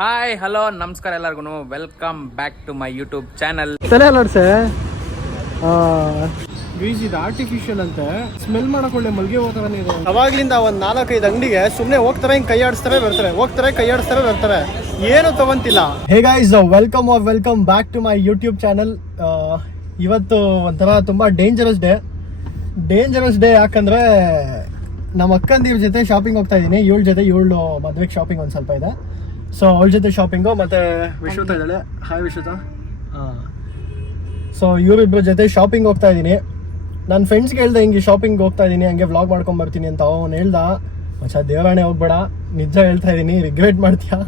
Hi hello ನಮಸ್ಕಾರ ಎಲ್ಲರಿಗೂ welcome back to my YouTube channel. ತಲೆ ಅಲ್ಲಾಡ್ಸೆ ಗೀಸ್ ಇದು ಆರ್ಟಿಫಿಷಿಯಲ್ ಅಂತೆ, ಸ್ಮೆಲ್ ಮಾಡಕ್ ಒಳ್ಳೆ ಮಲ್ಗೆ ಹೋಗ್ತಾರನೇ ಇದೆ. ಅವಾಗ್ಲಿಂದ ಒಂದ್ 4-5 ಅಂಗಡಿಗೆ ಸುಮ್ನೆ ಹೋಗ್ತಾರೆ, ಹಿಂಗ್ ಕೈ ಆಡಿಸ್ತಾರೆ ಬರ್ತಾರೆ, ಹೋಗ್ತಾರೆ ಕೈ ಆಡಿಸ್ತಾರೆ ಬರ್ತಾರೆ, ಏನು ತಗೊಂತಿಲ್ಲ. Hey guys, welcome back to my YouTube channel. ಇವತ್ತು ಒಂಥರ ತುಂಬಾ ಡೇಂಜರಸ್ ಡೇ ಯಾಕಂದ್ರೆ ನಮ್ಮ ಅಕ್ಕಂದಿರ ಜೊತೆ ಶಾಪಿಂಗ್ ಹೋಗ್ತಾ ಇದ್ದೀನಿ. ಇವಳು ಮದ್ವೆಗೆ ಶಾಪಿಂಗ್ ಒಂದ್ ಸ್ವಲ್ಪ ಇದೆ, ಸೊ ಅವಳ ಜೊತೆ ಶಾಪಿಂಗು. ಮತ್ತೆ ವಿಶ್ವತ ಇದ್ದಾಳೆ. ಹಾಯ್ ವಿಶ್ವತ. ಸೊ ಇವರಿಬ್ಬರ ಜೊತೆ ಶಾಪಿಂಗ್ ಹೋಗ್ತಾ ಇದ್ದೀನಿ. ನನ್ನ ಫ್ರೆಂಡ್ಸ್ಗೆ ಹೇಳ್ದೆ ಹಿಂಗೆ ಶಾಪಿಂಗ್ ಹೋಗ್ತಾ ಇದ್ದೀನಿ, ಹಂಗೆ ವ್ಲಾಗ್ ಮಾಡ್ಕೊಂಡ್ ಬರ್ತೀನಿ ಅಂತ. ಅವ್ನು ಹೇಳ್ದ, ಮಚ್ಚ ದೇವರಾಣೆ ಹೋಗ್ಬೇಡ, ನಿಜ ಹೇಳ್ತಾ ಇದ್ದೀನಿ, ರಿಗ್ರೆಟ್ ಮಾಡ್ತೀಯಾ,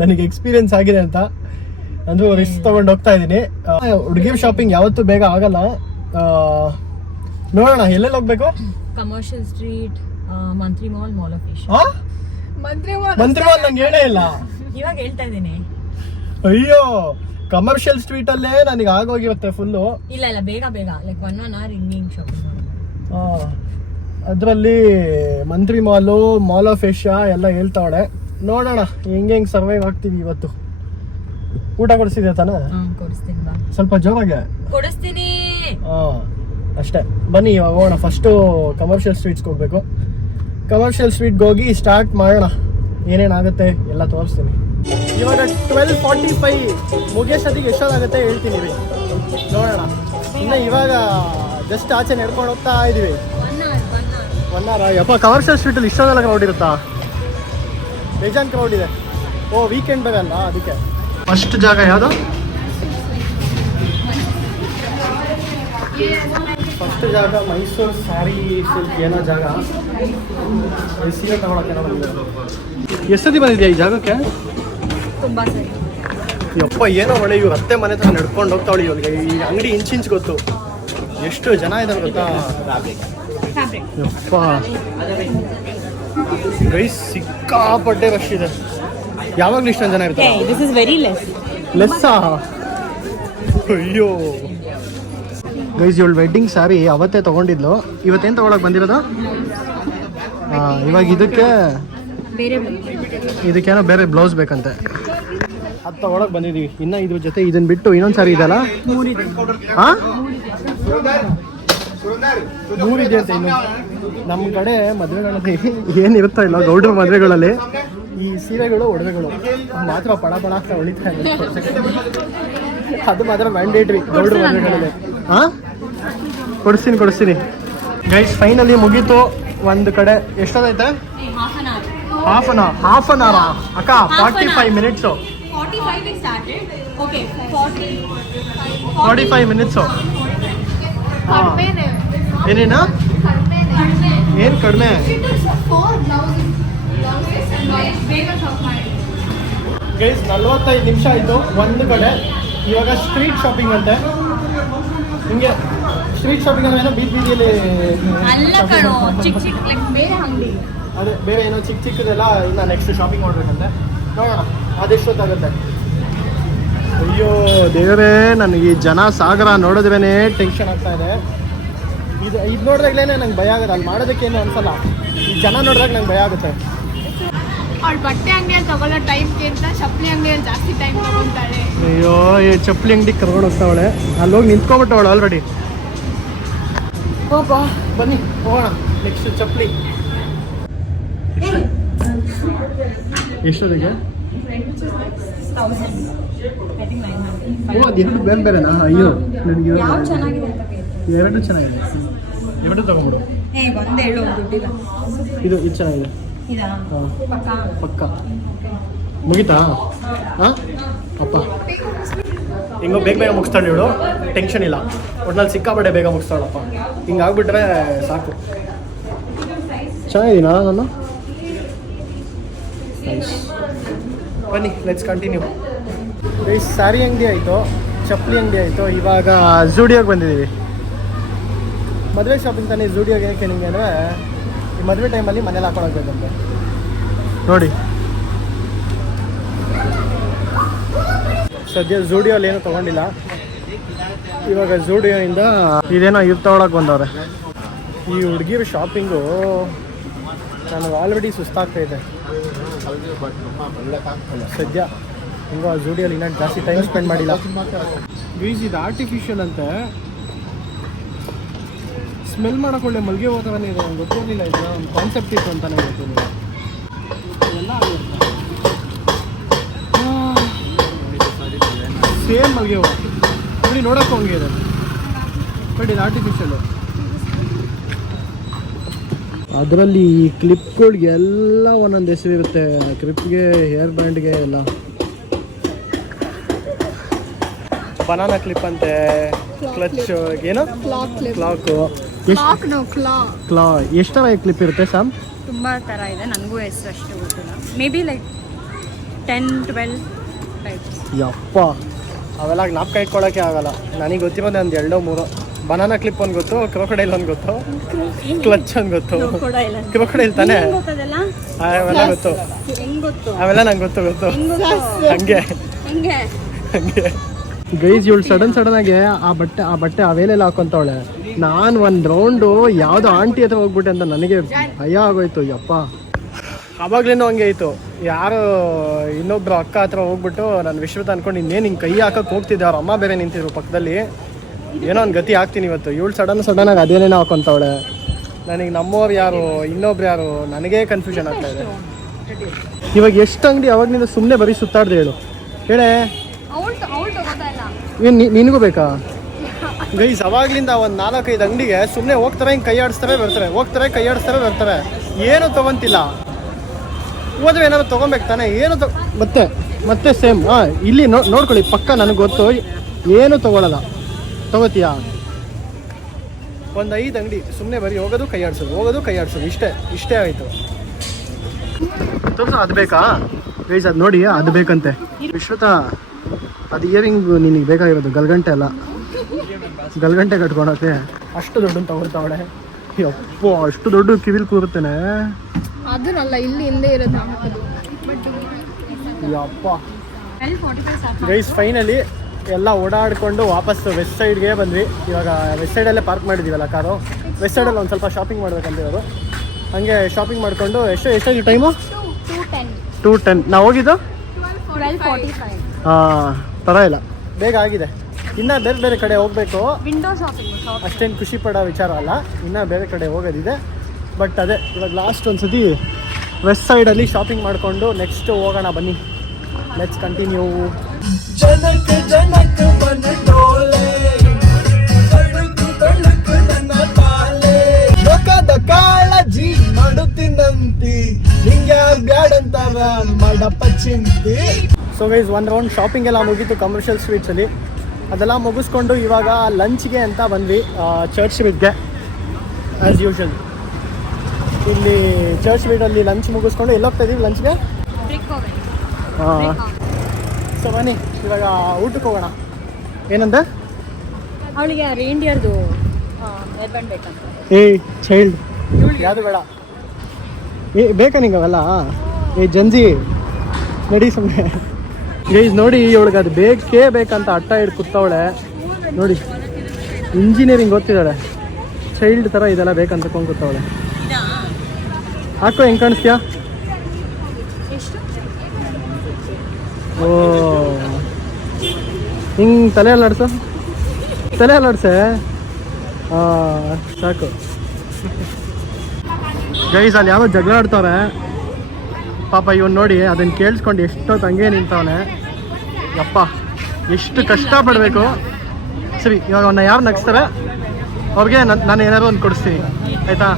ನನಗೆ ಎಕ್ಸ್ಪೀರಿಯನ್ಸ್ ಆಗಿದೆ ಅಂತ. ಅಂದ್ರೂ ರಿಸ್ಕ್ ತೊಗೊಂಡು ಹೋಗ್ತಾ ಇದ್ದೀನಿ. ಹುಡುಗಿರ್ ಶಾಪಿಂಗ್ ಯಾವತ್ತೂ ಬೇಗ ಆಗಲ್ಲ. ನೋಡೋಣ ಎಲ್ಲೆಲ್ಲಿ ಹೋಗ್ಬೇಕು. Commercial street, Mantri mall, mall of Asia. Mantri mall ನಂಗೆ ಹೇಳೇ ಇಲ್ಲ. ಇವಾಗ ಹೇಳ್ತಾ ಇದ್ದೀನಿ. ಅಯ್ಯೋ, ಕಮರ್ಷಿಯಲ್ ಸ್ಟ್ರೀಟ್ ಅಲ್ಲೇ ನನಗೆ ಆಗೋಗಿರುತ್ತೆ ಫುಲ್ಲು. ಇಲ್ಲ ಬೇಗ ಲೈಕ್ 1 hour ಹಿಂಗಿಂಗ್ ಶಾಪಿಂಗ್ ಮಾಡೋದು. ಅದರಲ್ಲಿ ಮಂತ್ರಿ ಮಾಲು, ಮಾಲ್ ಆಫ್ ಏಷ್ಯಾ ಎಲ್ಲ ಹೇಳ್ತಾವಳೆ. ನೋಡೋಣ ಹೆಂಗೆ ಸರ್ವೈವ್ ಆಗ್ತೀವಿ ಇವತ್ತು. ಊಟ ಕೊಡಿಸಿದೆ ತಾನೆ? ಕೊಡಿಸ್ತೀನಿ ಬಾ. ಸ್ವಲ್ಪ ಜೋರಾಗೆ ಕೊಡಿಸ್ತೀನಿ. ಅಷ್ಟೇ, ಬನ್ನಿ ಇವಾಗ ಹೋಗೋಣ. ಫಸ್ಟು ಕಮರ್ಷಿಯಲ್ ಸ್ಟ್ರೀಟ್ಸ್ಗೆ ಹೋಗ್ಬೇಕು. ಕಮರ್ಷಿಯಲ್ ಸ್ಟ್ರೀಟ್ಗೆ ಹೋಗಿ ಸ್ಟಾರ್ಟ್ ಮಾಡೋಣ. ಏನೇನಾಗುತ್ತೆ ಎಲ್ಲ ತೋರಿಸ್ತೀನಿ. ಇವಾಗ 12:45 ಮುಗಿಯೋಷ್ಟೊತ್ತಿಗೆ ಎಷ್ಟೊತ್ತಾಗುತ್ತೆ ಹೇಳ್ತೀನಿ ರೀ, ನೋಡೋಣ. ಇನ್ನು ಇವಾಗ ಜಸ್ಟ್ ಆಚೆ ನಡ್ಕೊಂಡು ಹೋಗ್ತಾ ಇದೀವಿ. 1 hour. ಯಪ್ಪ, ಕಮರ್ಷಿಯಲ್ ಸ್ಟ್ರೀಟಲ್ಲಿ ಇಷ್ಟೊಂದೆಲ್ಲ ಕ್ರೌಡ್ ಇರುತ್ತಾ? ಬೇಜಾನ್ ಕ್ರೌಡ್ ಇದೆ. ವೀಕೆಂಡ್ ಬೇರೆ ಅಲ್ಲ, ಅದಕ್ಕೆ. ಫಸ್ಟ್ ಜಾಗ ಯಾವುದು? ಫಸ್ಟ್ ಜಾಗ ಮೈಸೂರು ಸ್ಯಾರಿ ಸಿಲ್ಕ್ ಏನೋ ಜಾಗ. ಸೀರೆ ತಗೊಳಕ್ಕೆ ಎಷ್ಟೊತ್ತಿ ಬಂದಿದ್ಯಾ ಈ ಜಾಗಕ್ಕೆ? ತುಂಬಾ ಸರಿ. ಯಪ್ಪ, ಏನೋ ಒಳ್ಳೆ ಇವ್ರು ಅತ್ತೆ ಮನೆ ಹತ್ರ ನಡ್ಕೊಂಡು ಹೋಗ್ತಾವಳಿ. ಇವ್ರಿಗೆ ಈ ಅಂಗಡಿ ಇಂಚಿಂಚ್ ಗೊತ್ತು, ಎಷ್ಟು ಜನ ಇದ್ದಾರೆ ಗೊತ್ತಾ? ಯಪ್ಪ ಗೈಸ್, ಸಿಕ್ಕಾಪಟ್ಟೆ ರಶ್ ಇದೆ. ಯಾವಾಗಲೂ ಇಷ್ಟೊಂದು ಜನ ಇರ್ತಾರೆ. ದಿಸ್ ಇಸ್ ವೆರಿ ಲೆಸ್ಸಾ? ಅಯ್ಯೋ ಗೈಸ್, ಇವಳು ವೆಡ್ಡಿಂಗ್ ಸ್ಯಾರಿ ಅವತ್ತೇ ತೊಗೊಂಡಿದ್ಲು. ಇವತ್ತೇನು ತೊಗೊಳಕ್ಕೆ ಬಂದಿರೋದು? ಇವಾಗ ಇದಕ್ಕೇನೋ ಬೇರೆ ಬ್ಲೌಸ್ ಬೇಕಂತೆ, ಅದು ತೊಗೊಳಕ್ಕೆ ಬಂದಿದ್ದೀವಿ. ಇನ್ನು ಇದ್ರ ಜೊತೆ ಇದನ್ನ ಬಿಟ್ಟು ಇನ್ನೊಂದು ಸ್ಯಾರಿ ಇದೆಯಲ್ಲ, 3 ಇದೆ ಅಂತ. ಇನ್ನು ನಮ್ಮ ಕಡೆ ಮದುವೆಗಳಲ್ಲಿ ಏನಿರುತ್ತೋ ಇಲ್ಲ, ಗೌಡ್ರ ಮದುವೆಗಳಲ್ಲಿ ಈ ಸೀರೆಗಳು, ಒಡವೆಗಳು ಮಾತ್ರ ಪಡ ಅಂತ ಹೊಳಿತಾ ಇದೆ. ಅದು ಮಾತ್ರ ಮ್ಯಾಂಡೇಟ್ರಿ ಗೌಡ್ರ ಮದುವೆಗಳಲ್ಲಿ. ಕೊಡಿಸ್ತೀನಿ ಗೈಸ್. ಫೈನಲಿ ಮುಗೀತು ಒಂದು ಕಡೆ. ಎಷ್ಟೊತ್ತೈತೆ? ಹಾಫ್ ಅನ್ ಅವರ್ ಅಕ್ಕ. 45 ಮಿನಿಟ್ಸು. 45 ಮಿನಿಟ್ಸು. ಏನೇನು ಏನು ಕಡಿಮೆ? ಗೈಸ್, 45 ನಿಮಿಷ ಆಯಿತು ಒಂದು ಕಡೆ. ಇವಾಗ ಸ್ಟ್ರೀಟ್ ಶಾಪಿಂಗ್ ಅಂತೆ. ಹಿಂಗೆ ಸ್ಟ್ರೀಟ್ ಶಾಪಿಂಗ್ ಅಂದ್ರೆ ಏನೋ ಬೀದಿಯಲ್ಲಿ ಅದೇ ಬೇರೆ ಏನೋ ಚಿಕ್ಕದೆಲ್ಲ ಇನ್ನು ನೆಕ್ಸ್ಟ್ ಶಾಪಿಂಗ್ ಮಾಡ್ಬೇಕಂತೆ. ನೋಡೋಣ ಅದೆಷ್ಟೊತ್ತಾಗುತ್ತೆ. ಅಯ್ಯೋ ದೇವರೇ, ನನಗೆ ಈ ಜನ ಸಾಗರ ನೋಡಿದ್ರೇ ಟೆನ್ಷನ್ ಆಗ್ತಾ ಇದೆ. ಇದು ನೋಡಿದಾಗ್ಲೇ ನಂಗೆ ಭಯ ಆಗುತ್ತೆ. ಅಲ್ಲಿ ಮಾಡೋದಕ್ಕೇನು ಅನ್ಸಲ್ಲ, ಈ ಜನ ನೋಡಿದಾಗ ನಂಗೆ ಭಯ ಆಗುತ್ತೆ. ಅವ್ಳು ಬಟ್ಟೆ ಅಂಗಡಿಯಲ್ಲಿ ತಗೊಳ್ಳೋ ಟೈಮ್ಗಿಂತ ಚಪ್ಪಲಿ ಅಂಗಡಿಯಲ್ಲಿ ಜಾಸ್ತಿ ಟೈಮ್ ತಗೊಂತಾಳೆ. ಅಯ್ಯೋ, ಈ ಚಪ್ಪಲಿ ಅಂಗಡಿ ಕರ್ಕೊಂಡು ಹೋಗ್ತಾವಳೆ. ಅಲ್ಲಿ ಹೋಗಿ ನಿಂತ್ಕೊಂಡ್ಬಿಟ್ಟವಳು ಆಲ್ರೆಡಿ. ಬನ್ನಿ ಹೋಗೋಣ ನೆಕ್ಸ್ಟ್ ಚಪ್ಪಲಿ. ಎಷ್ಟೊತ್ತಿಗೆ? ಅದು ಬೇರೆ ಬೇರೆನಾ? ಅಯ್ಯೋ, ನನಗೆ ಎರಡು ಚೆನ್ನಾಗಿದೆ. ಎರಡು ತಗೊಂಡ್ಬಿಡು. ಇದು ಚೆನ್ನಾಗಿದೆ. ಪಕ್ಕ ಮುಗಿತಾ? ಅಪ್ಪ ಹಿಂಗೋ ಬೇಗ ಮುಗಿಸ್ತಾಳೆ ಇವಳು. ಟೆನ್ಷನ್ ಇಲ್ಲ, ಒಟ್ನಲ್ಲಿ ಸಿಕ್ಕಾಪಟ್ಟೆ ಬೇಗ ಮುಗಿಸ್ತಾಳಪ್ಪ. ಹಿಂಗಾಗ್ಬಿಟ್ರೆ ಸಾಕು. ಚೆನ್ನಾಗಿದ್ದೀನಾ ನಾನು? ಬನ್ನಿ ಲೆಟ್ಸ್ ಕಂಟಿನ್ಯೂ. ಸ್ಯಾರಿ ಅಂಗಡಿ ಆಯಿತು, ಚಪ್ಪಲಿ ಅಂಗಡಿ ಆಯಿತು. ಇವಾಗ ಝೂಡಿಯೋಗೆ ಬಂದಿದ್ದೀವಿ. ಮದುವೆ ಶಾಪಿಂಗ್ ತಾನೇ ಝೂಡಿಯೋಗೆ. ಏನಕ್ಕೆ ನಿಮಗೆ ಅಂದರೆ, ಈ ಮದುವೆ ಟೈಮಲ್ಲಿ ಮನೇಲಿ ಹಾಕೊಳಕ್ಬೇಕಂತೆ. ನೋಡಿ ಸದ್ಯ ಝೂಡಿಯೋಲ್ಲಿ ಏನೂ ತೊಗೊಂಡಿಲ್ಲ. ಇವಾಗ ಝೂಡಿಯೋಯಿಂದ ಇದೇನೋ ಇದು ತೊಗೊಳಕ್ಕೆ ಬಂದವ್ರೆ. ಈ ಹುಡುಗಿರ ಶಾಪಿಂಗು ನನಗೆ ಆಲ್ರೆಡಿ ಸುಸ್ತಾಗ್ತಾಯಿದೆ. ಸದ್ಯ ಹಿಂಗೋ ಆ ಜೂಡಿಯಲ್ಲಿ ಇನ್ನೂ ಜಾಸ್ತಿ ಟೈಮ್ ಸ್ಪೆಂಡ್ ಮಾಡಿಲ್ಲ. ಗೈಸ್ ಇದು ಆರ್ಟಿಫಿಷಿಯಲ್ ಅಂತೆ, ಸ್ಮೆಲ್ ಮಾಡೋಕೆ ಒಳ್ಳೆ ಮಲ್ಗೆ ಹೋಗ್ತಾನೆ ಇದೆ. ನಂಗೆ ಗೊತ್ತಿರಲಿಲ್ಲ, ಇದು ಒಂದು ಕಾನ್ಸೆಪ್ಟ್ ಇತ್ತು ಅಂತಾನೆ ಗೊತ್ತಿಲ್ಲ. ಎಲ್ಲ ಸೇಮ್ ಮಲ್ಗೆ ಹೂವು ನೋಡಿ, ನೋಡೋಕೆ ಹಂಗೆ ಇದೆ, ಬಟ್ ಇದು ಆರ್ಟಿಫಿಷಿಯಲು. ಅದರಲ್ಲಿ ಈ ಕ್ಲಿಪ್ಗಳಿಗೆಲ್ಲ ಒಂದೊಂದು ಹೆಸರಿರುತ್ತೆ, ಕ್ಲಿಪ್ಗೆ, ಹೇರ್ ಬ್ಯಾಂಡ್ಗೆ ಎಲ್ಲ. ಬನಾನಾ ಕ್ಲಿಪ್ ಅಂತೆ, ಕ್ಲಚ್ ಏನು ಕ್ಲಾಕು, ಕ್ಲಾ ಎಷ್ಟು ಥರ ಕ್ಲಿಪ್ ಇರುತ್ತೆ ಸ್ಯಾಮ್? ತುಂಬ ಥರ ಇದೆ, ನನಗೂ ಹೆಸರು ಅಷ್ಟು ಗೊತ್ತಿಲ್ಲ. May be like 10-12 types. ಯಪ್ಪ, ಅವೆಲ್ಲ ಜ್ಞಾಪಕ ಇಟ್ಕೊಳ್ಳೋಕ್ಕೆ ಆಗಲ್ಲ. ನನಗೆ ಗೊತ್ತಿರೋದೆ ಒಂದು 2-3. ಬನಾನಾ ಕ್ಲಿಪ್ ಒಂದು ಗೊತ್ತು, ಕ್ರೊಕೊಡೈಲ್ ಒಂದು ಗೊತ್ತು, ಕ್ಲಚ್ ಒಂದು ಗೊತ್ತು. ಕ್ರೊಕೊಡೈಲ್ ತಾನೇ, ಅವೆಲ್ಲ ಗೊತ್ತು, ಅವೆಲ್ಲ ನಂಗೆ ಗೊತ್ತು ಹಂಗೆ ಹಂಗೆ. ಗೈಸ್ ಇವಳು ಸಡನ್ ಆಗಿ ಆ ಬಟ್ಟೆ ಅವೇಲೆಲ್ಲ ಹಾಕೊಂತವಳೆ. ನಾನು ಒಂದು ರೌಂಡು ಯಾವುದೋ ಆಂಟಿ ಹತ್ರ ಹೋಗ್ಬಿಟ್ಟೆ ಅಂತ ನನಗೆ ಭಯ ಆಗೋಯ್ತು. ಯಪ್ಪ, ಅವಾಗ್ಲೇನೋ ಹಂಗೆ ಆಯಿತು. ಯಾರು ಇನ್ನೊಬ್ರು ಅಕ್ಕ ಹತ್ರ ಹೋಗ್ಬಿಟ್ಟು ನಾನು ವಿಶ್ವತ ಅನ್ಕೊಂಡು ಇನ್ನೇನು ಹಿಂಗೆ ಕೈ ಹಾಕಕ್ಕೆ ಹೋಗ್ತಿದ್ದೆ, ಅವ್ರ ಅಮ್ಮ ಬೇರೆ ನಿಂತಿದ್ರು ಪಕ್ಕದಲ್ಲಿ. ಏನೋ ಒಂದು ಗತಿ ಆಗ್ತೀನಿ ಇವತ್ತು. ಇವಳು ಸಡನ್ ಆಗಿ ಅದೇನೇನೋ ಹಾಕೊಂತವಳೆ. ನನಗೆ ನಮ್ಮವ್ರು ಯಾರು, ಇನ್ನೊಬ್ರು ಯಾರು, ನನಗೇ ಕನ್ಫ್ಯೂಷನ್ ಆಗ್ತಾ ಇದೆ. ಇವಾಗ ಎಷ್ಟು ಅಂಗಡಿ ಅವಾಗನಿಂದ ಸುಮ್ಮನೆ ಬರೀ ಸುತ್ತಾಡ್ದೆ ಹೇಳೇ. ಏನು ನಿನಗೂ ಬೇಕಾ? ಗೈಸ್ ಅವಾಗ್ಲಿಂದ ಒಂದು 4-5 ಅಂಗಡಿಗೆ ಸುಮ್ಮನೆ ಹೋಗ್ತಾರೆ, ಹಿಂಗೆ ಕೈ ಆಡಿಸ್ತಾರೆ ಬರ್ತಾರೆ, ಹೋಗ್ತಾರೆ ಕೈ ಆಡಿಸ್ತಾರೆ ಬರ್ತಾರೆ, ಏನೂ ತೊಗೊಂತಿಲ್ಲ. ಹೋದ್ರೆ ಏನಾದ್ರು ತೊಗೊಬೇಕು ತಾನೆ, ಏನು ಮತ್ತೆ ಸೇಮ್. ಇಲ್ಲಿ ನೋಡ್ಕೊಳ್ಳಿ, ಪಕ್ಕ ನನಗೆ ಗೊತ್ತು, ಏನೂ ತೊಗೊಳಲ್ಲ. ತೊಗೋತೀಯಾ? ಒಂದು 5 ಅಂಗಡಿ ಸುಮ್ಮನೆ ಬರೀ ಹೋಗೋದು ಕೈ ಆಡಿಸೋದು, ಇಷ್ಟೇ ಆಯಿತು. ತೋರಿಸು, ಅದು ಬೇಕಾ ಗೈಸ್? ಅದು ನೋಡಿ, ಅದು ಬೇಕಂತೆ. ವಿಶ್ವತ, ಅದು ಇಯರಿಂಗ್ ನಿನಗೆ ಬೇಕಾಗಿರೋದು, ಗಲ್ಗಂಟೆ ಕಟ್ಕೊಳಕ್ಕೆ ಅಷ್ಟು ದೊಡ್ಡ ತಗೊಳ್ತಾವಳೆ. ಯಪ್ಪೋ, ಅಷ್ಟು ದೊಡ್ಡ ಕಿವಿಲ್ ಕೂರುತ್ತೇನೆ. ಅದನ್ನಲ್ಲ, ಇಲ್ಲಿ ಹಿಂದೆ ಇರೋದು. ಯಪ್ಪ ಗೈಸ್, ಫೈನಲಿ ಎಲ್ಲ ಓಡಾಡಿಕೊಂಡು ವಾಪಸ್ ವೆಸ್ಟ್ ಸೈಡ್ಗೆ ಬಂದ್ವಿ. ಇವಾಗ ವೆಸ್ಟ್ ಸೈಡಲ್ಲೇ ಪಾರ್ಕ್ ಮಾಡಿದ್ದೀವಲ್ಲ ಕಾರು. ವೆಸ್ಟ್ ಸೈಡಲ್ಲಿ ಒಂದು ಸ್ವಲ್ಪ ಶಾಪಿಂಗ್ ಮಾಡ್ಬೇಕಂತಿರೋದು. ಹಾಗೆ ಶಾಪಿಂಗ್ ಮಾಡಿಕೊಂಡು ಎಷ್ಟಾಗಿ ಟೈಮು? 2:10. ನಾವು ಹೋಗಿದ್ದು 12:45. ಪರವಾಗಿಲ್ಲ, ಬೇಗ ಆಗಿದೆ. ಇನ್ನೂ ಬೇರೆ ಕಡೆ ಹೋಗಬೇಕು. ವಿಂಡೋ ಶಾಪಿಂಗ್ ಅಷ್ಟೇನು ಖುಷಿ ಪಡೋ ವಿಚಾರ ಅಲ್ಲ, ಇನ್ನೂ ಬೇರೆ ಕಡೆ ಹೋಗೋದಿದೆ. ಬಟ್ ಅದೇ ಇವಾಗ ಲಾಸ್ಟ್ ಒಂದು ಸತಿ ವೆಸ್ಟ್ ಸೈಡಲ್ಲಿ ಶಾಪಿಂಗ್ ಮಾಡಿಕೊಂಡು ನೆಕ್ಸ್ಟ್ ಹೋಗೋಣ. ಬನ್ನಿ, ಲೆಟ್ಸ್ ಕಂಟಿನ್ಯೂ. ಕಾಳಜಿ ಮಾಡುತ್ತೀನಂತಿ, ನಿಂಗೆ ಬ್ಯಾಡಂತಾರ ಮಾಡಪ್ಪ ಚಿಂತಿ. ಸೊ ಗೈಸ್, ಒಂದು ರೌಂಡ್ ಶಾಪಿಂಗ್ ಎಲ್ಲ ಮುಗೀತು ಕಮರ್ಷಿಯಲ್ ಸ್ವೀಟ್ಸಲ್ಲಿ. ಅದೆಲ್ಲ ಮುಗಿಸ್ಕೊಂಡು ಇವಾಗ ಲಂಚ್ಗೆ ಅಂತ ಬಂದ್ವಿ ಚರ್ಚ್ ಸ್ಟ್ರೀಟ್ಗೆ. ಆ್ಯಸ್ ಯೂಶಲ್ ಇಲ್ಲಿ ಚರ್ಚ್ ಸ್ಟ್ರೀಟಲ್ಲಿ ಲಂಚ್ ಮುಗಿಸ್ಕೊಂಡು ಎಲ್ಲೋಗ್ತಾ ಇದೀವಿ ಲಂಚ್ಗೆ. ಹಾಂ, ಸೊ ಬನ್ನಿ ಇವಾಗ ಊಟಕ್ಕೆ ಹೋಗೋಣ. ಏನಂತ? ಅವಳಿಗೆ ರೇಂಡಿಯರ್ದು ಹೇರ್ಬ್ಯಾಂಡ್ ಬೇಕಂತ. ಚೈಲ್ಡ್ ಯಾವುದು ಬೇಡ. ಬೇಕಾ ನಿಂಗೆ ಅವೆಲ್ಲ? ಜಂಜಿ ನಡಿ ಸುಮ್ಮನೆ. ಗೈಸ್ ನೋಡಿ, ಇವಳಿಗೆ ಅದು ಬೇಕಂತ ಅಟ್ಟ ಹಿಡ್ದು ಕೂತವಳೆ ನೋಡಿ. ಇಂಜಿನಿಯರಿಂಗ್ ಓದ್ತಿದ್ದಾಳೆ, ಚೈಲ್ಡ್ ಥರ ಇದೆಲ್ಲ ಬೇಕಂತ ಕೂತವಳೆ. ಹಾಕೋ, ಹೆಂಗೆ ಕಾಣಿಸ್ತೀಯಾ? ಓ, ಹಿಂಗೆ ತಲೆಯಲ್ಲಿ ಆಡ್ಸೆ. ಹಾಂ, ಸಾಕು. ಗೈಸ್ ಅಲ್ಲಿ ಯಾರೋ ಜಗಳ ಆಡ್ತವ್ರೆ ಪಾಪ. ಇವನು ನೋಡಿ, ಅದನ್ನು ಕೇಳಿಸ್ಕೊಂಡು ಎಷ್ಟೊತ್ತು ಹಂಗೆ ನಿಂತವನೆ. ಯಪ್ಪ, ಎಷ್ಟು ಕಷ್ಟಪಡಬೇಕು. ಸರಿ, ಇವಾಗ ಅವನ್ನ ಯಾರು ನಗಿಸ್ತಾರೆ ಅವ್ರಿಗೆ ನಾನು ಏನಾದ್ರು ಒಂದು ಕೊಡಿಸ್ತೀನಿ, ಆಯಿತಾ?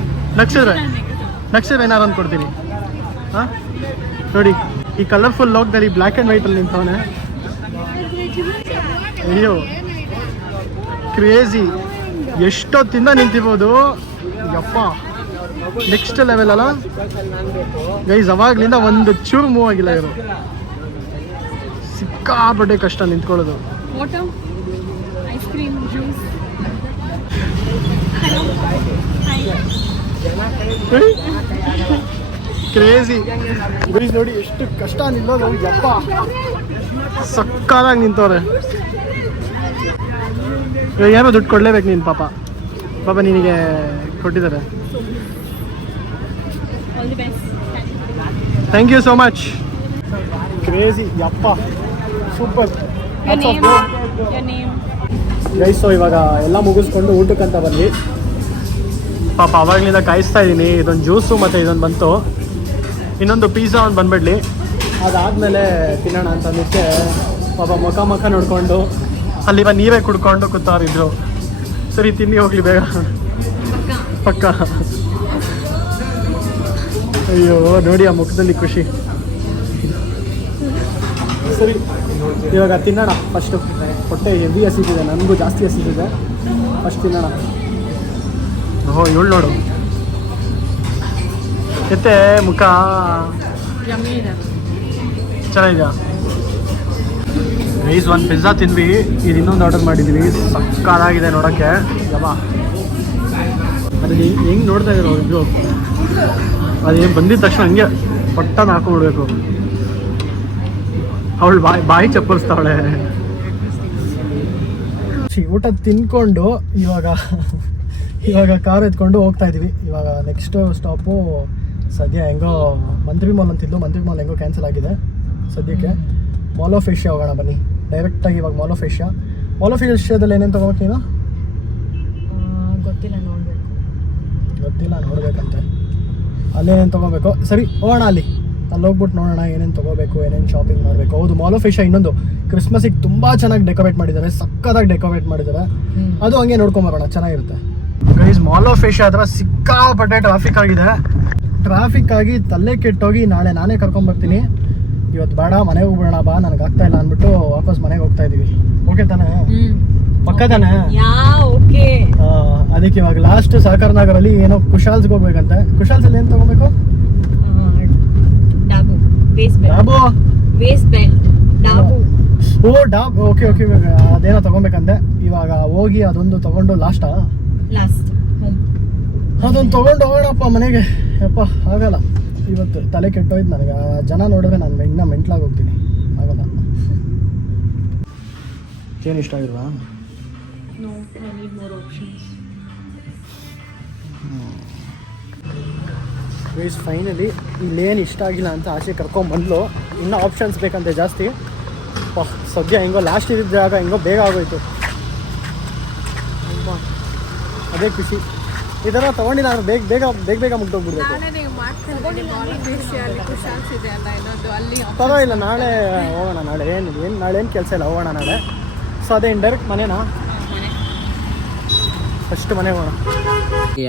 ನಗ್ಸಿದ್ರೆ ಏನಾರು ಒಂದು ಕೊಡ್ತೀನಿ. ಹಾಂ ನೋಡಿ, ಈ ಕಲರ್ಫುಲ್ ಲೋಕದಲ್ಲಿ ಬ್ಲ್ಯಾಕ್ ಆ್ಯಂಡ್ ವೈಟಲ್ಲಿ ನಿಂತವನೆ. ಅಯ್ಯೋ ಕ್ರೇಜಿ, ಎಷ್ಟೊತ್ತಿಂದ ನಿಂತಿರ್ಬೋದು. ಯಪ್ಪ, ನೆಕ್ಸ್ಟ್ ಲೆವೆಲ್ ಅಲ್ಲ ಗೈಸ್. ಅವಾಗ್ಲಿಂದ ಒಂದು ಚೂರು ಮೂವ್ ಆಗಿಲ್ಲ ಇವರು. ಸಿಕ್ಕಾಪಟ್ಟೆ ಕಷ್ಟ ನಿಂತ್ಕೊಳ್ಳೋದು. ಕ್ರೇಜಿ ಗೈಸ್, ನೋಡಿ ಎಷ್ಟು ಕಷ್ಟ ನಿಲ್ಲೋದು. ಯಪ್ಪ, ಸಕ್ಕಾದಾಗಿ ನಿಂತವ್ರೆ. ಇವಾಗ ಯಾರೋ ದುಡ್ಡು ಕೊಡ್ಲೇಬೇಕು ನೀನು. ಪಾಪ ನಿನಗೆ ಕೊಟ್ಟಿದ್ದಾರೆ. Thank you so much. Crazy ಯಪ್ಪ, ಸೂಪರ್. ಗೈಸ್, ಸೊ ಇವಾಗ ಎಲ್ಲ ಮುಗಿಸ್ಕೊಂಡು ಊಟಕ್ಕಂತ ಬಂದ್ವಿ. ಪಾಪ ಅವಾಗಲಿಂದ ಕಾಯಿಸ್ತಾ ಇದ್ದೀನಿ. ಇದೊಂದು ಜ್ಯೂಸು ಮತ್ತು ಇದೊಂದು ಬಂತು, ಇನ್ನೊಂದು ಪಿಜ್ಜಾ ಒಂದು ಬಂದ್ಬಿಡ್ಲಿ, ಅದಾದಮೇಲೆ ತಿನ್ನೋಣ ಅಂತ ಅಂದಕ್ಕೆ ಪಾಪ ಮುಖ ನೋಡಿಕೊಂಡು ಅಲ್ಲಿ ನೀವೇ ಕುಡ್ಕೊಂಡು ಕೂತಾರಿದ್ರು. ಸರಿ ತಿನ್ನಿ ಹೋಗ್ಲಿ ಬೇಗ, ಪಕ್ಕ. ಅಯ್ಯೋ ನೋಡಿ ಆ ಮುಖದಲ್ಲಿ ಖುಷಿ. ಸರಿ ಇವಾಗ ತಿನ್ನೋಣ ಫಸ್ಟು. ಹೊಟ್ಟೆ ಹೆವಿ ಹಸಿದಿದೆ, ನನಗೂ ಜಾಸ್ತಿ ಹಸಿದಿದೆ. ಫಸ್ಟ್ ತಿನ್ನೋಣ. ಓಹೋ ಇವಳು ನೋಡು ಎತ್ತೆ ಮುಖ ಚೆನ್ನಾಗಿದೆಯಾ? ರೈಸ್ ಒಂದು ಪಿಜ್ಜಾ ತಿಂದ್ವಿ, ಇದು ಇನ್ನೊಂದು ಆರ್ಡರ್ ಮಾಡಿದ್ವಿ. ಸಕ್ಕತ್ತಾಗಿದೆ ನೋಡೋಕ್ಕೆ. ಯಮ್ಮ ಅದ್ರಲ್ಲಿ ಹೆಂಗೆ ನೋಡ್ತಾ ಇದ್ರು ಇದು, ಅದೇನು ಬಂದಿದ ತಕ್ಷಣ ಹಂಗೆ ಪಟ್ಟನ ಹಾಕೊಂಡ್ಬಿಡ್ಬೇಕು. ಅವಳು ಬಾಯಿ ಚಪ್ಪರಿಸ್ತಾವಳೆ. ಊಟ ತಿನ್ಕೊಂಡು ಇವಾಗ ಕಾರ್ ಎತ್ಕೊಂಡು ಹೋಗ್ತಾ ಇದೀವಿ. ಇವಾಗ ನೆಕ್ಸ್ಟ್ ಸ್ಟಾಪು ಸದ್ಯ ಹೆಂಗೋ ಮಂತ್ರಿ ಮಾಲ್ ಅಂತಿದ್ದು, ಮಂತ್ರಿ ಮಾಲ್ ಹೆಂಗೋ ಕ್ಯಾನ್ಸಲ್ ಆಗಿದೆ ಸದ್ಯಕ್ಕೆ. ಮಾಲ್ ಆಫ್ ಏಷ್ಯಾ ಹೋಗೋಣ ಬನ್ನಿ ಡೈರೆಕ್ಟಾಗಿ. ಇವಾಗ ಮಾಲ್ ಆಫ್ ಏಷ್ಯಾದಲ್ಲಿ ಏನೇನು ತೊಗೋಬೇಕು ನೀನು? ಗೊತ್ತಿಲ್ಲ ನೋಡ್ಬೇಕಂತೆ. ಅಲ್ಲೇನೇನು ತೊಗೋಬೇಕು. ಸರಿ ಹೋಗೋಣ, ಅಲ್ಲಿ ಹೋಗ್ಬಿಟ್ಟು ನೋಡೋಣ ಏನೇನು ತೊಗೋಬೇಕು, ಏನೇನು ಶಾಪಿಂಗ್ ಮಾಡಬೇಕು. ಹೌದು, ಮಾಲ್ ಆಫ್ ಏಷ್ಯಾ ಇನ್ನೊಂದು ಕ್ರಿಸ್ಮಸಿಗೆ ತುಂಬ ಚೆನ್ನಾಗಿ ಡೆಕೋರೇಟ್ ಮಾಡಿದ್ದಾರೆ, ಸಕ್ಕತ್ತಾಗಿ ಡೆಕೋರೇಟ್ ಮಾಡಿದ್ದಾರೆ. ಅದು ಹಂಗೆ ನೋಡ್ಕೊಂಬರೋಣ, ಚೆನ್ನಾಗಿರುತ್ತೆ. ಗೈಸ್, ಮಾಲ್ ಆಫ್ ಏಷ್ಯಾ ಹತ್ರ ಸಿಕ್ಕಾಪಟ್ಟೆ ಟ್ರಾಫಿಕ್ ಆಗಿ ತಲೆ ಕೆಟ್ಟೋಗಿ ನಾಳೆ ನಾನೇ ಕರ್ಕೊಂಬರ್ತೀನಿ. ಇವತ್ತು ಬೇಡ, ಮನೆಗೆ ಹೋಗ್ಬಿಡೋಣ ಬಾ, ನನಗೆ ಆಗ್ತಾ ಇಲ್ಲ ಅಂದ್ಬಿಟ್ಟು ವಾಪಸ್ ಮನೆಗೆ ಹೋಗ್ತಾ ಇದೀವಿ. ಓಕೆ ತಾನೇ? ಪಕ್ಕ ತಾನೇ? ಅದಕ್ಕೆ ಇವಾಗ ಲಾಸ್ಟ್ ಸಹಕಾರ ನಗರಲ್ಲಿ ಏನೋ ಕುಶಾಲ್ಸ್ಗೆ ಹೋಗ್ಬೇಕಂತೆ. ಕುಶಾಲ್ಸಲ್ಲಿ ಏನು ತಗೋಬೇಕು? ಡಾಬ್. ಓಕೆ ಅದೇನೋ ತಗೋಬೇಕಂತೆ. ಇವಾಗ ಹೋಗಿ ಅದೊಂದು ತಗೊಂಡು ಲಾಸ್ಟ್ ಅದೊಂದು ತಗೊಂಡು ಹೋಗೋಣಪ್ಪ ಮನೆಗೆ. ಯಪ್ಪ ಆಗಲ್ಲ, ಇವತ್ತು ತಲೆ ಕೆಟ್ಟೋಯ್ತು ನನಗೆ. ಜನ ನೋಡಿದ್ರೆ ನಾನು ಇನ್ನೂ ಮೆಂಟ್ಲಾಗಿ ಹೋಗ್ತೀನಿ, ಆಗಲ್ಲ. ಏನು ಇಷ್ಟ ಆಗಿಲ್ವಾ? ಗೈಸ್, ಫೈನಲಿ ಇಲ್ಲೇನು ಇಷ್ಟ ಆಗಿಲ್ಲ ಅಂತ ಆಚೆ ಕರ್ಕೊಂಡ್ಬಂದ್ಲು. ಇನ್ನೂ ಆಪ್ಷನ್ಸ್ ಬೇಕಂತೆ ಜಾಸ್ತಿ. ಸದ್ಯ ಹೆಂಗೋ ಲಾಸ್ಟ್ ಇದ್ದ ಜಾಗ ಹೆಂಗೋ ಬೇಗ ಆಗೋಯ್ತು. ಅದೇ ಖುಷಿ. ಈ ಥರ ತೊಗೊಂಡಿಲ್ಲ ಅಂದ್ರೆ ಬೇಗ ಮುಗ್ದೋಗ್ಬಿಡ್ಬೇಕು. ಪರವಾಗಿಲ್ಲ, ನಾಳೆ ಹೋಗೋಣ. ನಾಳೆ ಏನು ಕೆಲಸ ಇಲ್ಲ, ಹೋಗೋಣ ನಾಳೆ. ಸೊ ಅದೇ ಇಂಡೈರೆಕ್ಟ್ ಮನೆನಾ? ಫಸ್ಟ್ ಮನೆಗೆ ಹೋಗೋಣ.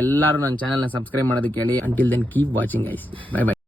ಎಲ್ಲರೂ ನನ್ನ ಚಾನಲ್ನ ಸಬ್ಸ್ಕ್ರೈಬ್ ಮಾಡೋದಕ್ಕೆ ಹೇಳಿ. Until then keep watching guys. Bye by.